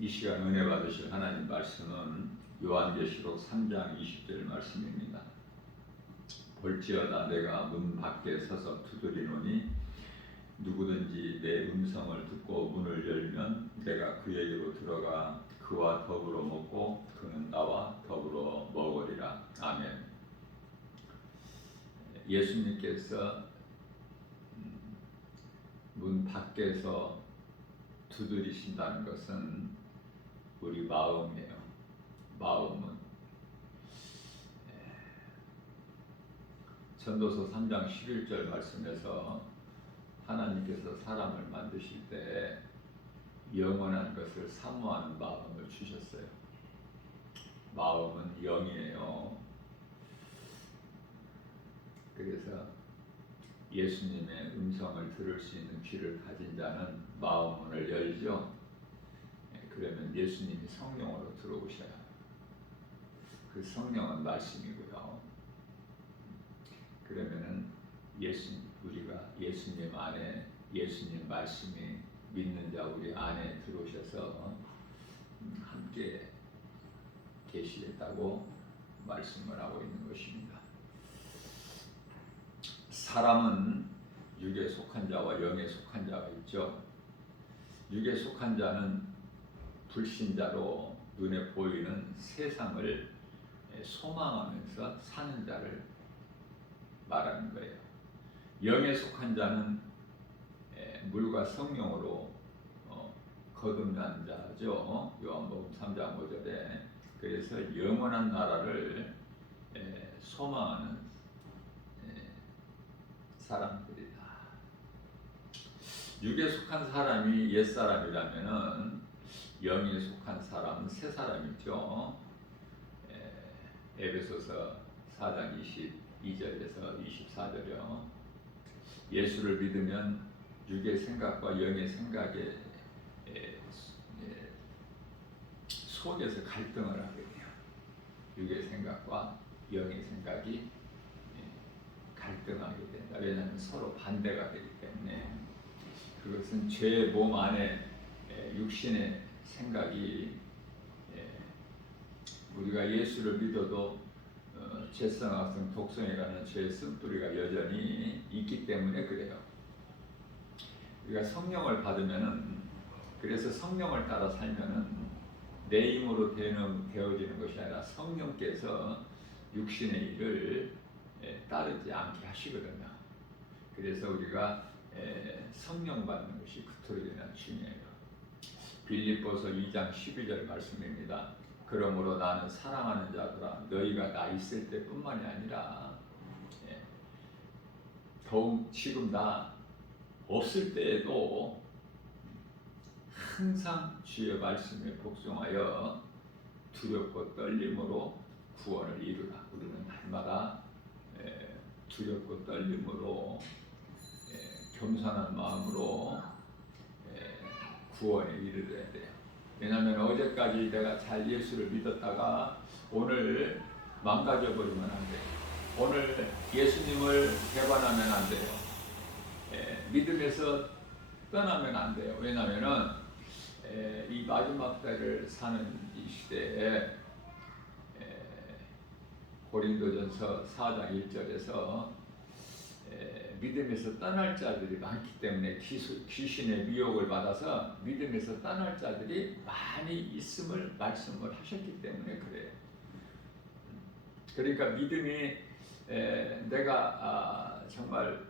이 시간 은혜 받으실 하나님 말씀은 요한계시록 3장 20절 말씀입니다. 볼지어다 내가 문 밖에 서서 두드리노니 누구든지 내 음성을 듣고 문을 열면 내가 그에게로 들어가 그와 더불어 먹고 그는 나와 더불어 먹으리라. 아멘. 예수님께서 문 밖에서 두드리신다는 것은 우리 마음이에요. 마음은 전도서 3장 11절 말씀에서 하나님께서 사람을 만드실 때 영원한 것을 사모하는 마음을 주셨어요. 마음은 영이에요. 그래서 예수님의 음성을 들을 수 있는 귀를 가진 자는 마음문을 열죠. 그러면 예수님이 성령으로 들어오셔야 해요. 그 성령은 말씀이고요. 그러면은 우리가 예수님 안에 예수님 말씀이 믿는 자 우리 안에 들어오셔서 함께 계시겠다고 말씀을 하고 있는 것입니다. 사람은 육에 속한 자와 영에 속한 자가 있죠. 육에 속한 자는 불신자로 눈에 보이는 세상을 소망하면서 사는 자를 말하는 거예요. 영에 속한 자는 물과 성령으로 거듭난 자죠. 요한복음 3장 5절에 그래서 영원한 나라를 소망하는 사람들이다. 육에 속한 사람이 옛사람이라면은 영에 속한 사람은 새 사람이죠. 에베소서 4장 22절에서 24절이요. 예수를 믿으면 육의 생각과 영의 생각에 속에서 갈등을 하게 돼요. 육의 생각과 영의 생각이 갈등하게 된다. 왜냐하면 서로 반대가 되기 때문에 그것은 죄의 몸 안에 육신의 생각이 우리가 예수를 믿어도 죄성악성 독성에 가는 죄의 쓴뿌리가 여전히 있기 때문에 그래요. 우리가 성령을 받으면은 그래서 성령을 따라 살면은 내 힘으로 되어지는 것이 아니라 성령께서 육신의 일을 따르지 않게 하시거든요. 그래서 우리가 성령 받는 것이 그토록이나 중요해요. 빌립보서 2장 12절 말씀입니다. 그러므로 나는 사랑하는 자들아 너희가 나 있을 때뿐만이 아니라 더욱 지금 나 없을 때에도 항상 주의 말씀에 복종하여 두렵고 떨림으로 구원을 이루라. 우리는 날마다 두렵고 떨림으로 겸손한 마음으로 구원에 이르러야 돼요. 왜냐하면 어제까지 내가 잘 예수를 믿었다가 오늘 망가져 버리면 안 돼요. 오늘 예수님을 배반하면 안 돼요. 믿음에서 떠나면 안 돼요. 왜냐하면은 이 마지막 때를 사는 이 시대에 고린도전서 4장 1절에서 믿음에서 떠날 자들이 많기 때문에 귀신의 미혹을 받아서 믿음에서 떠날 자들이 많이 있음을 말씀을 하셨기 때문에 그래요. 그러니까 믿음이 내가 정말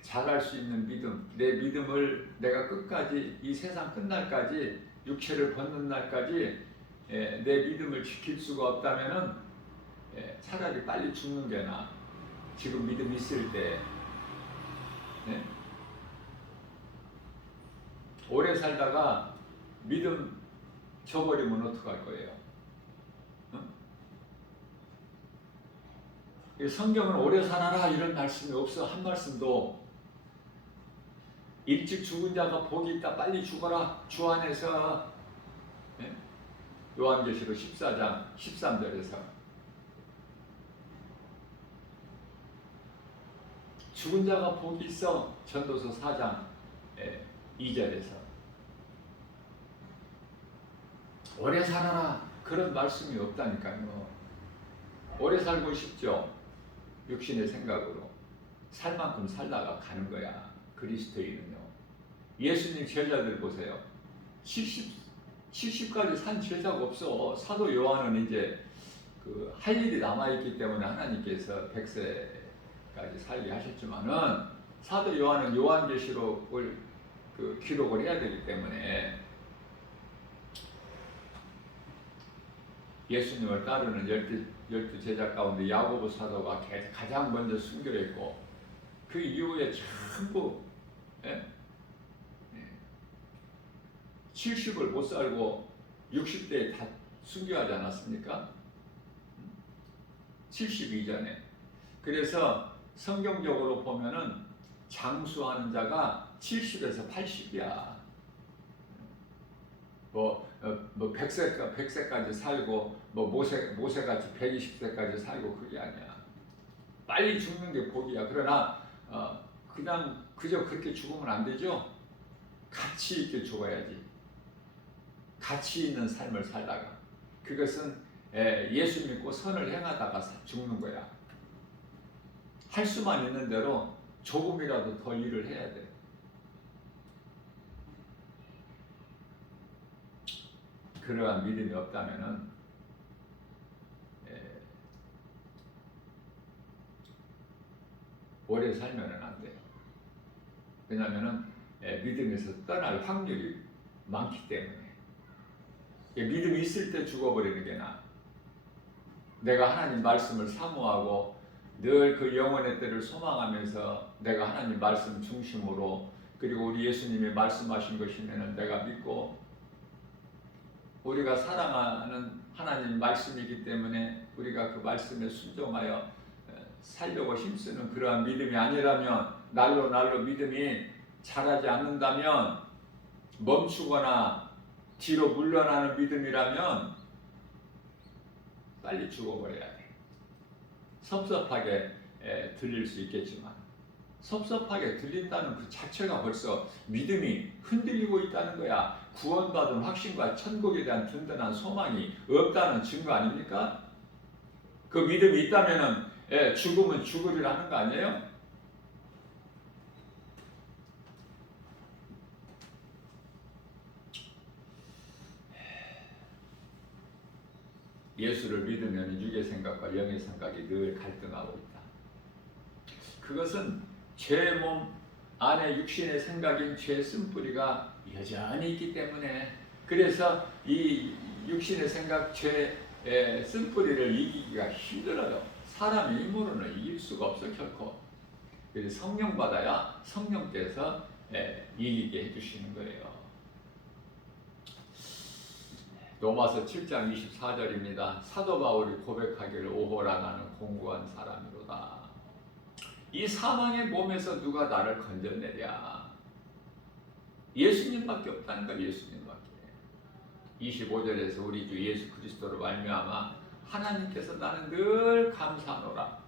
잘할 수 있는 믿음, 내 믿음을 내가 끝까지 이 세상 끝날까지 육체를 벗는 날까지 내 믿음을 지킬 수가 없다면은 차라리 빨리 죽는 게 나아. 지금 믿음 있을 때 오래 살다가 믿음 저버리면 어떡할 거예요? 성경은 오래 살아라 이런 말씀이 없어. 한 말씀도. 일찍 죽은 자가 복이 있다. 빨리 죽어라. 주 안에서. 요한계시록 14장 13절에서 죽은 자가 복이 있어. 전도서 4장 2절에서 오래 살아라 그런 말씀이 없다니까요. 오래 살고 싶죠. 육신의 생각으로 살 만큼 살다가 가는 거야. 그리스도인은요. 예수님 제자들 보세요. 70까지 산 제자가 없어. 사도 요한은 이제 할 일이 남아있기 때문에 하나님께서 100세까지 살게 하셨지만은 사도 요한은 요한계시록을 기록을 해야 되기 때문에 예수님을 따르는 12 제자 가운데 야고보 사도가 가장 먼저 순교했고 그 이후에 전부 70을 못 살고 60대에 다 순교하지 않았습니까? 70 이전에. 그래서 성경적으로 보면은 장수하는 자가 70에서 80이야. 뭐 100세까지 살고 뭐 모세같이 120세까지 살고 그게 아니야. 빨리 죽는 게 복이야. 그러나 그냥 그저 그렇게 죽으면 안 되죠. 가치 있게 죽어야지. 가치 있는 삶을 살다가 그것은 예수 믿고 선을 행하다가 죽는 거야. 할 수만 있는 대로 조금이라도 더 일을 해야 돼. 그러한 믿음이 없다면은 오래 살면은 안 돼요. 왜냐면은 믿음에서 떠날 확률이 많기 때문에. 믿음이 있을 때 죽어버리는 게 나아. 내가 하나님 말씀을 사모하고 늘 그 영원의 때를 소망하면서 내가 하나님 말씀 중심으로 그리고 우리 예수님이 말씀하신 것이면은 내가 믿고 우리가 사랑하는 하나님 말씀이기 때문에 우리가 그 말씀에 순종하여 살려고 힘쓰는 그러한 믿음이 아니라면 날로 믿음이 자라지 않는다면 멈추거나 뒤로 물러나는 믿음이라면 빨리 죽어버려야 돼. 섭섭하게 들릴 수 있겠지만 섭섭하게 들린다는 그 자체가 벌써 믿음이 흔들리고 있다는 거야. 구원받은 확신과 천국에 대한 든든한 소망이 없다는 증거 아닙니까? 그 믿음이 있다면은 죽으면 죽으리라는 거 아니에요? 예수를 믿으면 육의 생각과 영의 생각이 늘 갈등하고 있다. 그것은 죄 몸 안에 육신의 생각인 죄 쓴뿌리가 여전히 있기 때문에 그래서 이 육신의 생각 죄 쓴뿌리를 이기기가 힘들어요. 사람의 힘으로는 이길 수가 없어 결코. 그래서 성령 받아야 성령께서 이기게 해주시는 거예요. 로마서 7장 24절입니다. 사도 바울이 고백하기를 오호라 나는 공고한 사람이로다. 이 사망의 몸에서 누가 나를 건져내랴. 예수님밖에 없다는 거야. 예수님밖에. 25절에서 우리 주 예수 그리스도로 말미암아 하나님께서 나는 늘 감사하노라.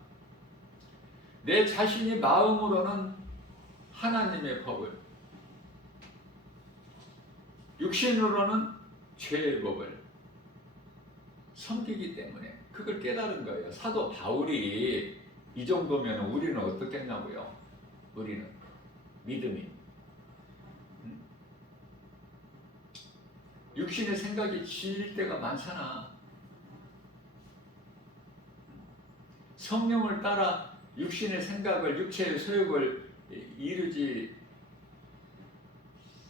내 자신이 마음으로는 하나님의 법을 육신으로는 죄의 법을 섬기기 때문에 그걸 깨달은 거예요. 사도 바울이 이 정도면 우리는 어떻겠냐고요. 우리는 믿음이 육신의 생각이 질 때가 많잖아. 성령을 따라 육신의 생각을 육체의 소욕을 이루지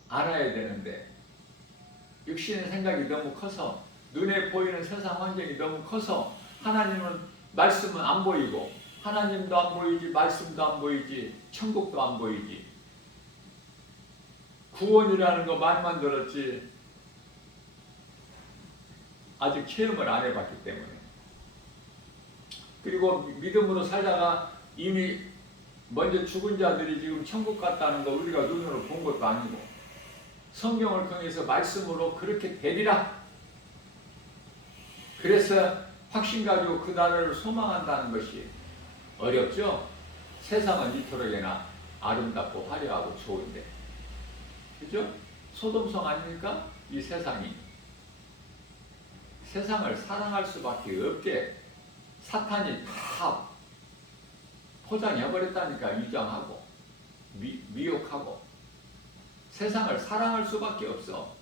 알아야 되는데 육신의 생각이 너무 커서 눈에 보이는 세상 환경이 너무 커서 하나님은 말씀은 안 보이고 하나님도 안 보이지 말씀도 안 보이지 천국도 안 보이지 구원이라는 거 말만 들었지 아직 체험을 안 해봤기 때문에 그리고 믿음으로 살다가 이미 먼저 죽은 자들이 지금 천국 갔다는 거 우리가 눈으로 본 것도 아니고 성경을 통해서 말씀으로 그렇게 되리라. 그래서 확신 가지고 그 나라를 소망한다는 것이 어렵죠? 세상은 이토록이나 아름답고 화려하고 좋은데 그죠? 소돔성 아닙니까? 이 세상이. 세상을 사랑할 수밖에 없게 사탄이 다 포장해버렸다니까. 위장하고 미혹하고 세상을 사랑할 수밖에 없어.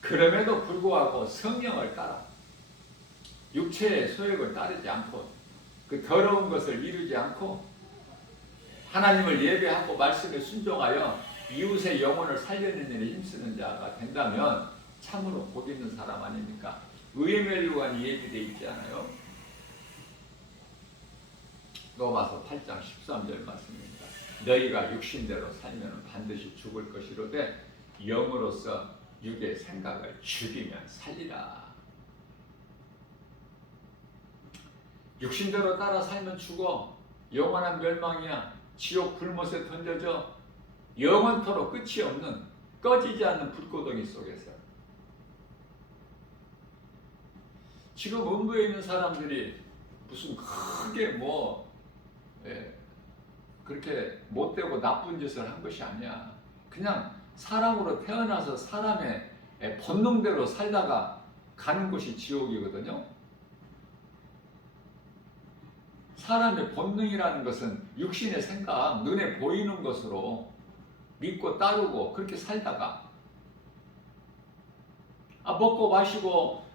그럼에도 불구하고 성령을 따라 육체의 소욕을 따르지 않고 그 더러운 것을 이루지 않고 하나님을 예배하고 말씀에 순종하여 이웃의 영혼을 살려내는 일에 힘쓰는 자가 된다면 참으로 복 있는 사람 아닙니까? 의의 멸류관이 예비되어 있지 않아요? 로마서 8장 13절 말씀입니다. 너희가 육신대로 살면 반드시 죽을 것이로되 영으로서 육의 생각을 죽이면 살리라. 육신대로 따라 살면 죽어. 영원한 멸망이야. 지옥 불못에 던져져 영원토록 끝이 없는 꺼지지 않는 불고덩이 속에서. 지금 음부에 있는 사람들이 무슨 크게 그렇게 못되고 나쁜 짓을 한 것이 아니야. 그냥 사람으로 태어나서 사람의 본능대로 살다가 가는 곳이 지옥이거든요. 사람의 본능이라는 것은 육신의 생각, 눈에 보이는 것으로 믿고 따르고 그렇게 살다가 먹고 마시고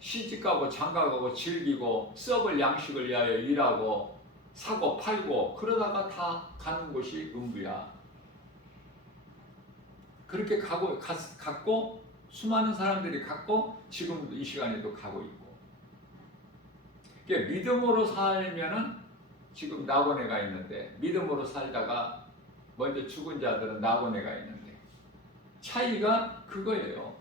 시집가고 장가가고 즐기고 썩을 양식을 위하여 일하고 사고 팔고 그러다가 다 가는 곳이 음부야. 그렇게 갔고 수많은 사람들이 갔고 지금 이 시간에도 가고 있고. 믿음으로 살면은 지금 낙원에가 있는데 믿음으로 살다가 먼저 죽은 자들은 낙원에가 있는데 차이가 그거예요.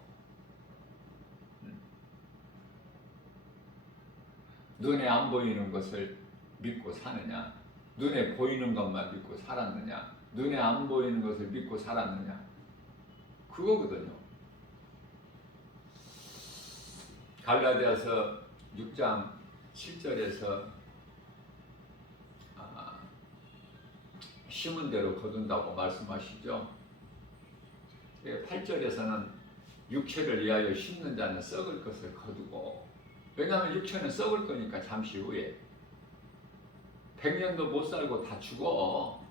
눈에 안 보이는 것을 믿고 사느냐, 눈에 보이는 것만 믿고 살았느냐, 눈에 안 보이는 것을 믿고 살았느냐, 그거거든요. 갈라디아서 6장 7절에서 심은 대로 거둔다고 말씀하시죠. 8절에서는 육체를 위하여 심는 자는 썩을 것을 거두고, 왜냐하면 육체는 썩을 거니까 잠시 후에 100년도 못 살고 다 죽어.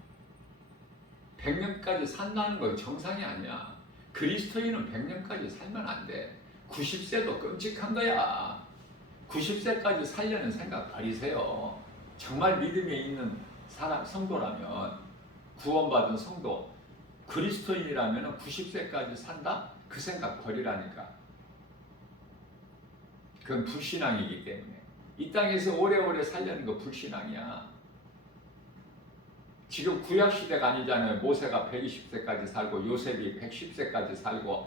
100년까지 산다는 건 정상이 아니야. 그리스도인은 100년까지 살면 안 돼. 90세도 끔찍한 거야. 90세까지 살려는 생각 버리세요. 정말 믿음에 있는 사람, 성도라면, 구원받은 성도, 그리스도인이라면 90세까지 산다? 그 생각 버리라니까. 그건 불신앙이기 때문에. 이 땅에서 오래오래 살려는 거 불신앙이야. 지금 구약시대가 아니잖아요. 모세가 120세까지 살고 요셉이 110세까지 살고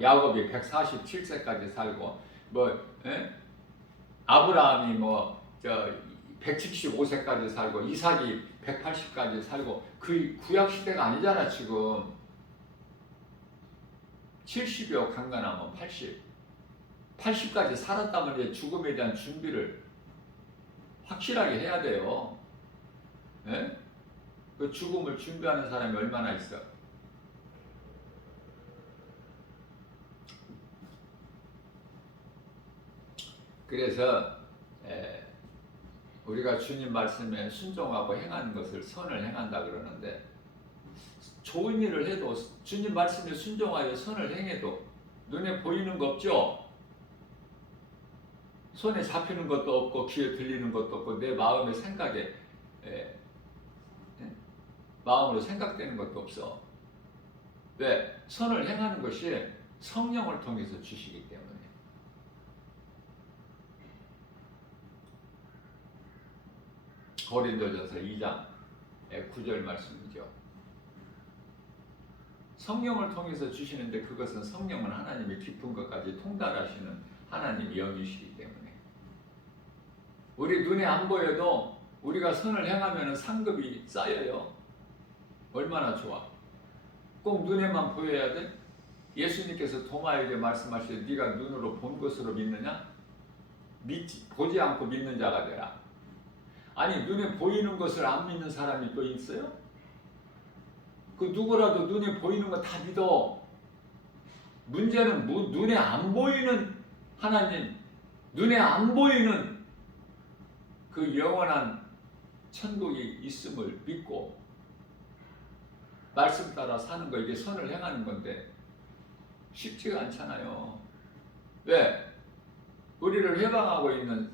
야곱이 147세까지 살고 아브라함이 175세까지 살고 이삭이 180까지 살고 그 구약시대가 아니잖아. 지금 70여 강간하면 80까지 살았다면 이제 죽음에 대한 준비를 확실하게 해야 돼요. 네? 그 죽음을 준비하는 사람이 얼마나 있어? 그래서 우리가 주님 말씀에 순종하고 행하는 것을 선을 행한다 그러는데, 좋은 일을 해도 주님 말씀에 순종하여 선을 행해도 눈에 보이는 거 없죠? 손에 잡히는 것도 없고 귀에 들리는 것도 없고 내 마음의 생각에 마음으로 생각되는 것도 없어. 왜? 선을 행하는 것이 성령을 통해서 주시기 때문에. 고린도전서 2장 9절 말씀이죠. 성령을 통해서 주시는데 그것은 성령은 하나님의 깊은 것까지 통달하시는 하나님의 영이시기 때문에. 우리 눈에 안 보여도 우리가 선을 행하면 상급이 쌓여요. 얼마나 좋아. 꼭 눈에만 보여야 돼? 예수님께서 도마에게 말씀하시되 네가 눈으로 본 것으로 믿느냐? 보지 않고 믿는 자가 되라. 아니 눈에 보이는 것을 안 믿는 사람이 또 있어요? 그 누구라도 눈에 보이는 거 다 믿어. 문제는 눈에 안 보이는 하나님, 눈에 안 보이는 그 영원한 천국이 있음을 믿고 말씀 따라 사는 거, 이게 선을 행하는 건데 쉽지가 않잖아요. 왜? 우리를 회방하고 있는,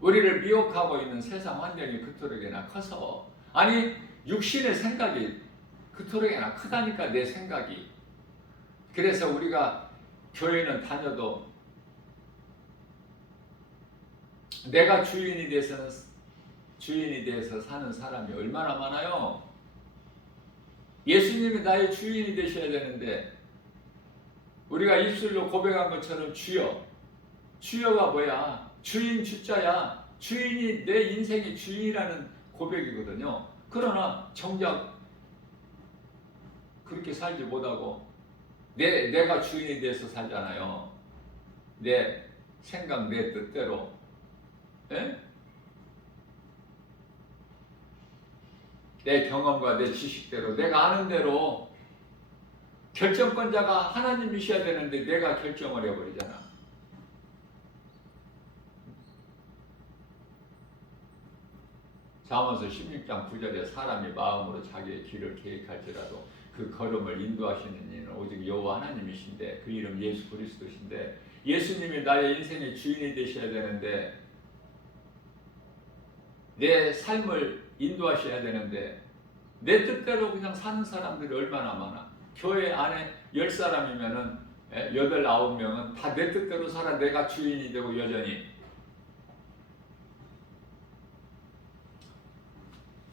우리를 미혹하고 있는 세상 환경이 그토록이나 커서. 아니, 육신의 생각이 그토록이나 크다니까, 내 생각이. 그래서 우리가 교회는 다녀도 내가 주인이 돼서 사는 사람이 얼마나 많아요. 예수님이 나의 주인이 되셔야 되는데, 우리가 입술로 고백한 것처럼 주여, 주여가 뭐야? 주인 주자야. 주인이, 내 인생의 주인이라는 고백이거든요. 그러나 정작 그렇게 살지 못하고 내가 주인이 돼서 살잖아요. 내 생각, 내 뜻대로. 에? 내 경험과 내 지식대로, 내가 아는 대로. 결정권자가 하나님이셔야 되는데 내가 결정을 해버리잖아. 잠언서 16장 9절에 사람이 마음으로 자기의 길을 계획할지라도 그 걸음을 인도하시는 이는 오직 여호와 하나님이신데, 그 이름 예수 그리스도신데, 예수님이 나의 인생의 주인이 되셔야 되는데, 내 삶을 인도하셔야 되는데, 내 뜻대로 그냥 사는 사람들이 얼마나 많아. 교회 안에 10사람이면은 8, 9명은 다 내 뜻대로 살아. 내가 주인이 되고 여전히.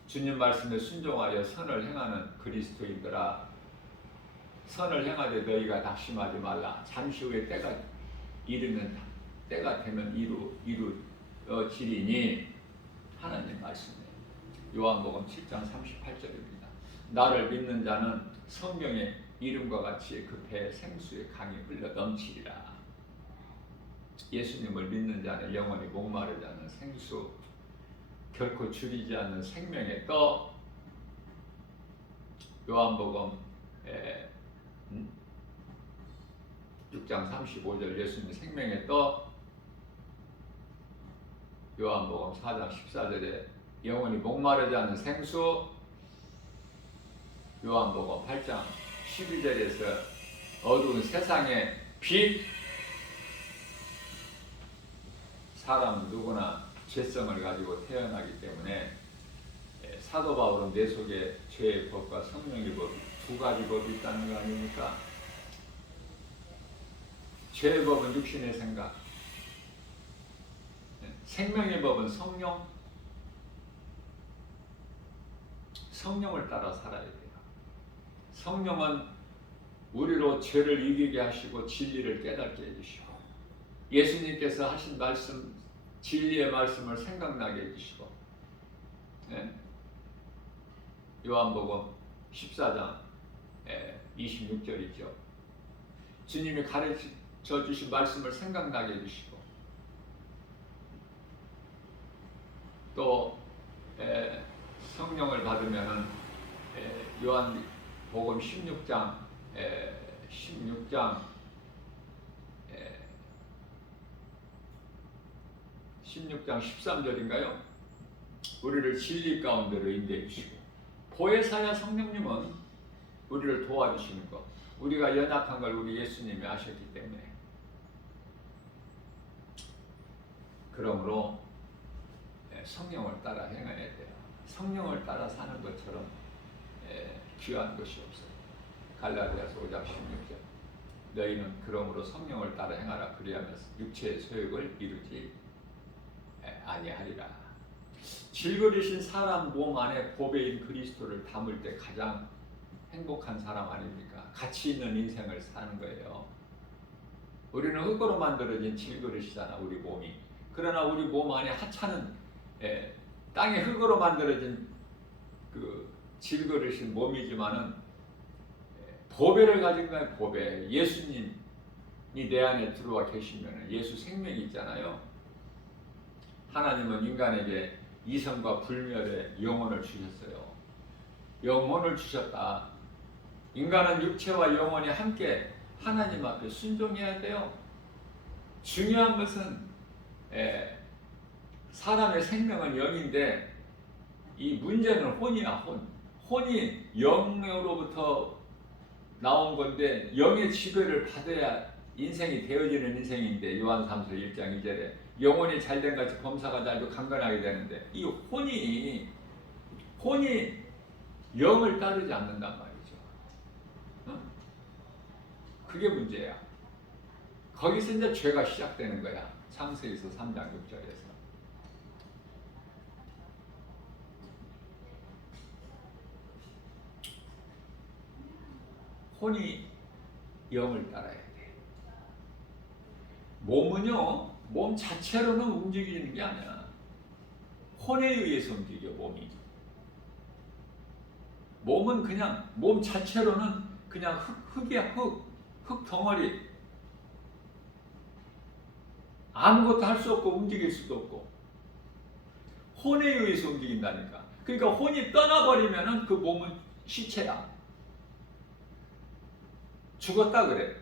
주님 말씀에 순종하여 선을 행하는 그리스도인들아, 선을 행하되 너희가 낙심하지 말라. 잠시 후에 때가 되면 이루어지리니. 하나님 말씀이에요. 요한복음 7장 38절입니다. 나를 믿는 자는 성경의 이름과 같이 그 배에 생수의 강이 흘러 넘치리라. 예수님을 믿는 자는 영원히 목마르지 않는 생수, 결코 줄이지 않는 생명의 떡. 요한복음 6장 35절 예수님 생명의 떡. 요한복음 4장 14절에 영원히 목마르지 않는 생수. 요한복음 8장 12절에서 어두운 세상의 빛. 사람은 누구나 죄성을 가지고 태어나기 때문에 사도 바울은 내 속에 죄의 법과 성령의 법, 두 가지 법이 있다는 거 아닙니까? 죄의 법은 육신의 생각, 생명의 법은 성령을 따라 살아야 돼요. 성령은 우리로 죄를 이기게 하시고 진리를 깨닫게 해주시고, 예수님께서 하신 말씀, 진리의 말씀을 생각나게 해주시고, 요한복음 14장 26절이죠. 주님이 가르쳐 주신 말씀을 생각나게 해주시고, 또 성령을 받으면은 요한복음 16장 13절인가요? 우리를 진리 가운데로 인도해 주시고, 보혜사야 성령님은 우리를 도와주시는 것, 우리가 연약한 걸 우리 예수님이 아셨기 때문에. 그러므로 성령을 따라 행해야 돼요. 성령을 따라 사는 것처럼 귀한 것이 없어요. 갈라디아서 5장 16절 너희는 그러므로 성령을 따라 행하라. 그리하면 육체의 소욕을 이루지 아니하리라. 질그리신 사람 몸 안에 보배인 그리스도를 담을 때 가장 행복한 사람 아닙니까? 가치 있는 인생을 사는 거예요. 우리는 흙으로 만들어진 질그릇이잖아, 우리 몸이. 그러나 우리 몸 안에 하찮은 땅의 흙으로 만들어진 그 질그릇인 몸이지만은 보배를 가진 거야. 보배. 예수님이 내 안에 들어와 계시면 예수 생명이 있잖아요. 하나님은 인간에게 이성과 불멸의 영혼을 주셨어요. 영혼을 주셨다. 인간은 육체와 영혼이 함께 하나님 앞에 순종해야 돼요. 중요한 것은 사람의 생명은 영인데 이 문제는 혼이야. 혼이 영으로부터 나온 건데 영의 지배를 받아야 인생이 되어지는 인생인데 요한삼서 1장 2절에 영혼이 잘된 같이 범사가 잘도 강건하게 되는데 이 혼이 영을 따르지 않는단 말이죠. 그게 문제야. 거기서 이제 죄가 시작되는 거야. 창세기서 3장 6절에서. 혼이 영을 따라야 돼. 몸은요, 몸 자체로는 움직이는 게 아니야. 혼에 의해서 움직여, 몸이. 몸은 그냥, 몸 자체로는 그냥 흙이야, 흙 덩어리. 아무것도 할 수 없고 움직일 수도 없고. 혼에 의해서 움직인다니까. 그러니까 혼이 떠나버리면은 그 몸은 시체야. 죽었다 그래.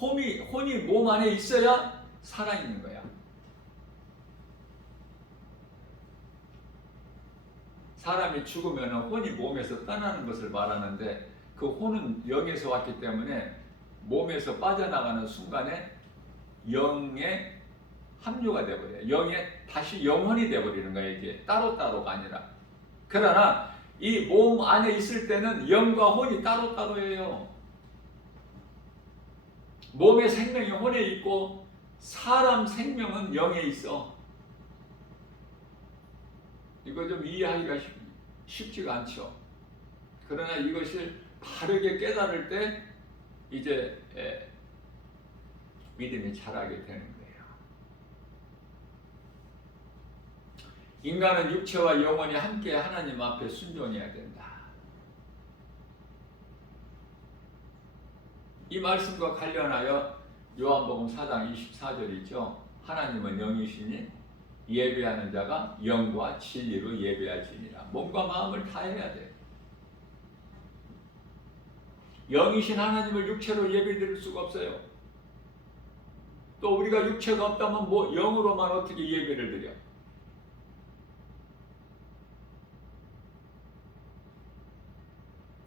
혼이 몸 안에 있어야 살아있는 거야. 사람이 죽으면 혼이 몸에서 떠나는 것을 말하는데 그 혼은 영에서 왔기 때문에 몸에서 빠져나가는 순간에 영에 합류가 되어버려요. 영에 다시 영혼이 되어버리는 거예요. 이게 따로따로가 아니라. 그러나 이 몸 안에 있을 때는 영과 혼이 따로따로예요. 몸의 생명이 혼에 있고 사람 생명은 영에 있어. 이거 좀 이해하기가 쉽지가 않죠. 그러나 이것을 바르게 깨달을 때 이제 믿음이 자라게 되는 거예요. 인간은 육체와 영혼이 함께 하나님 앞에 순종해야 된다. 이 말씀과 관련하여 요한복음 4장 24절이죠. 하나님은 영이시니 예배하는 자가 영과 진리로 예배할지니라. 몸과 마음을 다해야 돼. 영이신 하나님을 육체로 예배드릴 수가 없어요. 또 우리가 육체가 없다면 뭐 영으로만 어떻게 예배를 드려?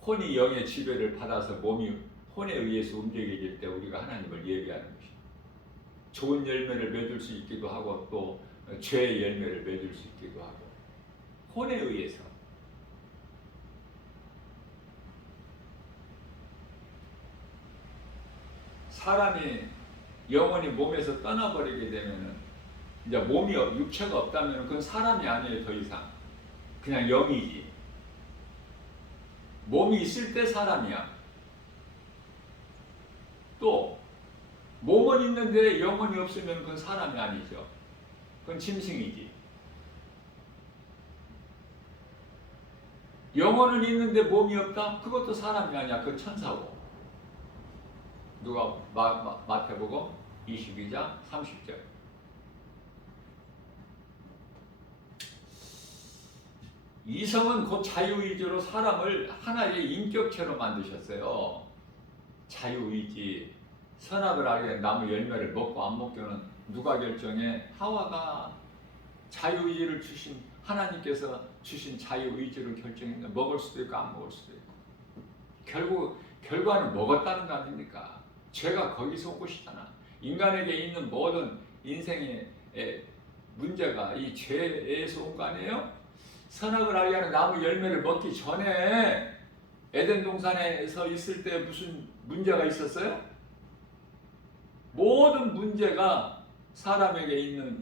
혼이 영의 지배를 받아서 몸이 혼에 의해서 움직여질 때 우리가 하나님을 예배하는 것이죠. 좋은 열매를 맺을 수 있기도 하고 또 죄의 열매를 맺을 수 있기도 하고 혼에 의해서. 사람이 영혼이 몸에서 떠나버리게 되면은 이제 몸이 육체가 없다면 그건 사람이 아니에요. 더 이상 그냥 영이지. 몸이 있을 때 사람이야. 또 몸은 있는데 영혼이 없으면 그건 사람이 아니죠. 그건 짐승이지. 영혼은 있는데 몸이 없다? 그것도 사람이 아니야. 그건 천사고. 누가 마태복음 22장 30절. 이성은 곧 자유의지로 사람을 하나의 인격체로 만드셨어요. 자유의지. 선악을 알게 나무 열매를 먹고 안 먹고는 누가 결정해? 하와가 자유의지를 주신 하나님께서 주신 자유의지를 결정했는데 먹을 수도 있고 안 먹을 수도 있고 결국 결과는 먹었다는 거 아닙니까? 죄가 거기서 온 것이잖아. 인간에게 있는 모든 인생의 문제가 이 죄에서 온 거 아니에요? 선악을 알게 하는 나무 열매를 먹기 전에 에덴 동산에서 있을 때 무슨 문제가 있었어요? 모든 문제가 사람에게 있는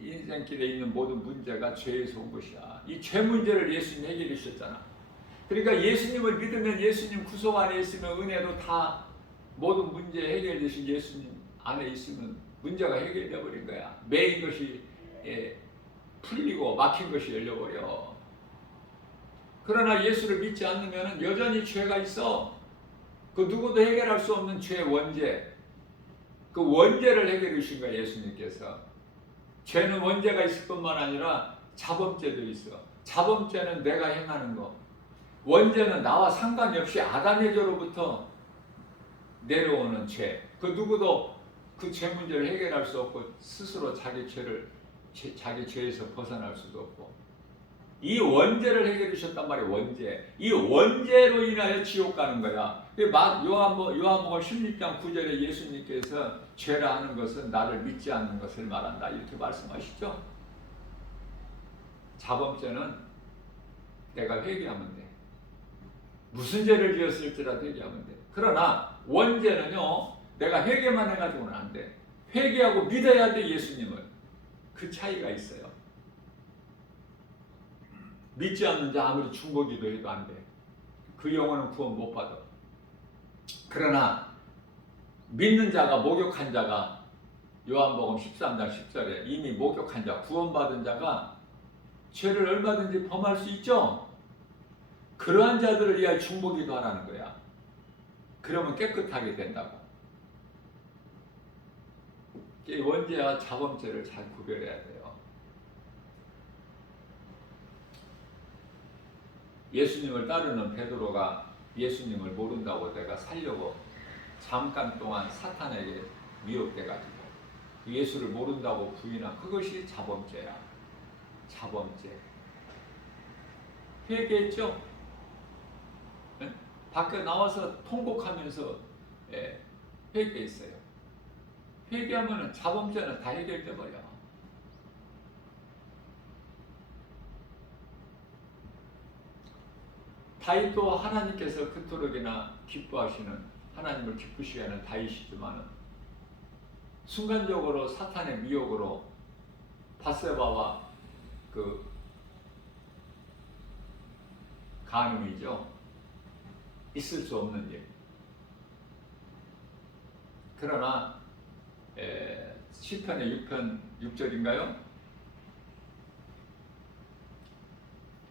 인생길에 있는 모든 문제가 죄에서 온 것이야. 이 죄 문제를 예수님이 해결해 주셨잖아. 그러니까 예수님을 믿으면 예수님 구속 안에 있으면 은혜로 다 모든 문제 해결되신 예수님 안에 있으면 문제가 해결되어 버린 거야. 매인 것이 풀리고 막힌 것이 열려버려. 그러나 예수를 믿지 않으면 여전히 죄가 있어. 그 누구도 해결할 수 없는 죄의 원죄. 그 원죄를 해결해 주신 거야 예수님께서. 죄는 원죄가 있을 뿐만 아니라 자범죄도 있어. 자범죄는 내가 행하는 거. 원죄는 나와 상관이 없이 아담의 죄로부터 내려오는 죄. 그 누구도 그 죄 문제를 해결할 수 없고 스스로 자기 죄에서 벗어날 수도 없고 이 원죄를 해결해 주셨단 말이에요. 원죄. 이 원죄로 인하여 지옥 가는 거야. 요한복음 16장 9절에 예수님께서 죄라 하는 것은 나를 믿지 않는 것을 말한다. 이렇게 말씀하시죠. 자범죄는 내가 회개하면 돼. 무슨 죄를 지었을지라도 회개하면 돼. 그러나 원죄는요, 내가 회개만 해가지고는 안 돼. 회개하고 믿어야 돼, 예수님을. 그 차이가 있어요. 믿지 않는 자 아무리 중보기도 해도 안 돼. 그 영혼은 구원 못 받아. 그러나 믿는 자가, 목욕한 자가, 요한복음 13장 10절에 이미 목욕한 자, 구원받은 자가 죄를 얼마든지 범할 수 있죠. 그러한 자들을 위하여 중보기도 하라는 거야. 그러면 깨끗하게 된다고. 원죄와 자범죄를 잘 구별해야 돼요. 예수님을 따르는 베드로가 예수님을 모른다고 내가 살려고 잠깐 동안 사탄에게 미혹돼가지고 예수를 모른다고 부인한 그것이 자범죄야. 자범죄. 회개했죠? 네? 밖에 나와서 통곡하면서 회개했어요. 회개하면 자범죄는 다 해결돼 버려. 다윗도 하나님께서 그토록이나 기뻐하시는, 하나님을 기쁘시게 하는 다윗이지만은 순간적으로 사탄의 미혹으로 밧세바와 그 간음이죠. 있을 수 없는 일. 그러나 시편의 6편 6절인가요?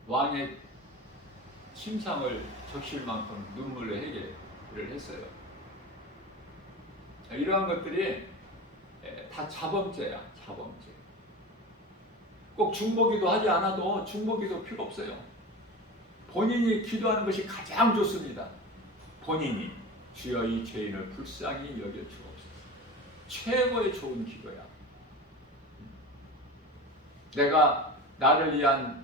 왕의 침상을 적실 만큼 눈물로 해결을 했어요. 이러한 것들이 다 자범죄야. 자범죄. 꼭 중보기도 하지 않아도 중보기도 필요 없어요. 본인이 기도하는 것이 가장 좋습니다. 본인이 주여 이 죄인을 불쌍히 여겨 주옵소서. 최고의 좋은 기도야. 내가 나를 위한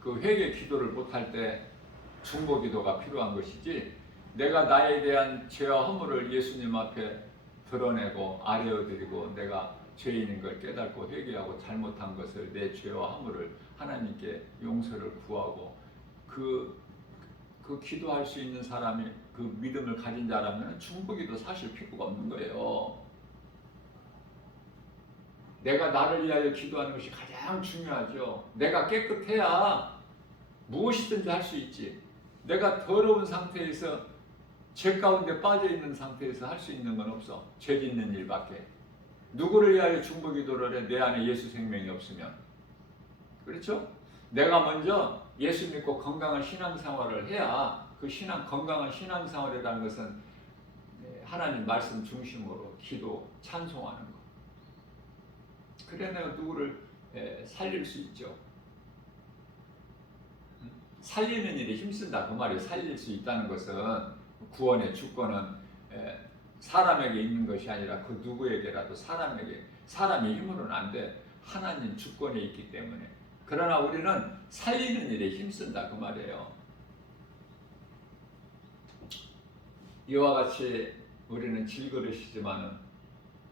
그 회개 기도를 못할 때 중보기도가 필요한 것이지, 내가 나에 대한 죄와 허물을 예수님 앞에 드러내고 아뢰어드리고 내가 죄인인 걸 깨닫고 회개하고 잘못한 것을, 내 죄와 허물을 하나님께 용서를 구하고 그 기도할 수 있는 사람이, 그 믿음을 가진 자라면 중보기도 사실 필요가 없는 거예요. 내가 나를 위하여 기도하는 것이 가장 중요하죠. 내가 깨끗해야 무엇이든지 할 수 있지. 내가 더러운 상태에서, 죄 가운데 빠져 있는 상태에서 할 수 있는 건 없어. 죄 짓는 일밖에. 누구를 위하여 중보기도를 해? 내 안에 예수 생명이 없으면. 그렇죠? 내가 먼저 예수 믿고 건강한 신앙생활을 해야, 그 건강한 신앙생활이라는 것은 하나님 말씀 중심으로 기도, 찬송하는 거. 그래 내가 누구를 살릴 수 있죠. 살리는 일에 힘쓴다 그 말이에요. 살릴 수 있다는 것은, 구원의 주권은 사람에게 있는 것이 아니라 그 누구에게라도, 사람의 힘으로는 안 돼. 하나님 주권에 있기 때문에. 그러나 우리는 살리는 일에 힘쓴다 그 말이에요. 이와 같이 우리는 질그릇이지만은,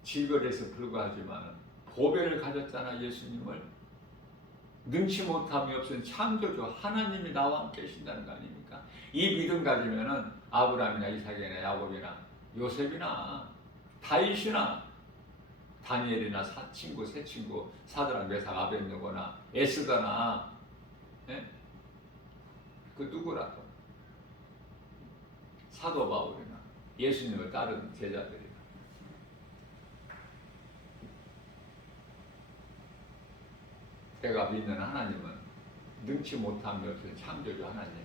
질그릇에 불과하지만은 보배를 가졌잖아. 예수님을. 능치 못함이 없은 창조주 하나님이 나와 함께 계신다는 거 아닙니까? 이 믿음 가지면은 아브라함이나 이삭이나 야곱이나 요셉이나 다윗이나 다니엘이나 세 친구 사드락 메삭 아벳느고나 에스더나 그 누구라도, 사도 바울이나 예수님을 따르는 제자들이나, 내가 믿는 하나님은 능치 못함이 없는 창조주 하나님,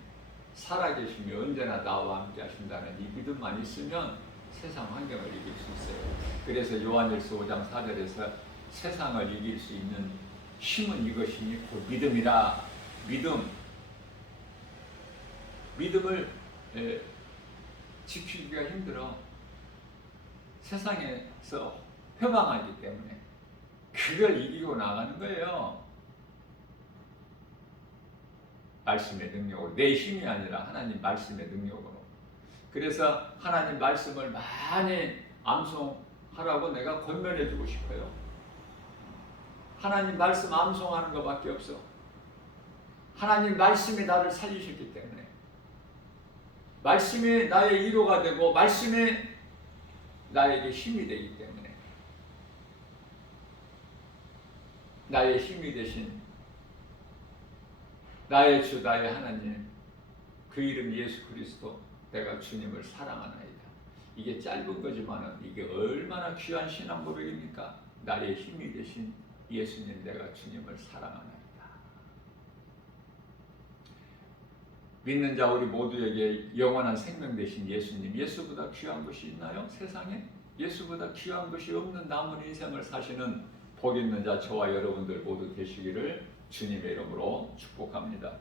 살아계시며 언제나 나와 함께 하신다는 이 믿음만 있으면 세상 환경을 이길 수 있어요. 그래서 요한일서 5장 4절에서 세상을 이길 수 있는 힘은 이것이니 곧 믿음이라. 믿음. 믿음을 지키기가 힘들어. 세상에서 회방하기 때문에 그걸 이기고 나가는 거예요. 말씀의 능력으로. 내 힘이 아니라 하나님 말씀의 능력으로. 그래서 하나님 말씀을 많이 암송하라고 내가 권면해 주고 싶어요. 하나님 말씀 암송하는 것밖에 없어. 하나님 말씀이 나를 살리셨기 때문에, 말씀이 나의 위로가 되고 말씀이 나에게 힘이 되기 때문에, 나의 힘이 되신 나의 주 나의 하나님, 그 이름 예수 그리스도, 내가 주님을 사랑하나이다. 이게 짧은 거지만은 이게 얼마나 귀한 신앙 고백입니까? 나의 힘이 되신 예수님, 내가 주님을 사랑하나이다. 믿는 자 우리 모두에게 영원한 생명 되신 예수님, 예수보다 귀한 것이 있나요? 세상에? 예수보다 귀한 것이 없는 남은 인생을 사시는 복 있는 자 저와 여러분들 모두 되시기를 주님의 이름으로 축복합니다.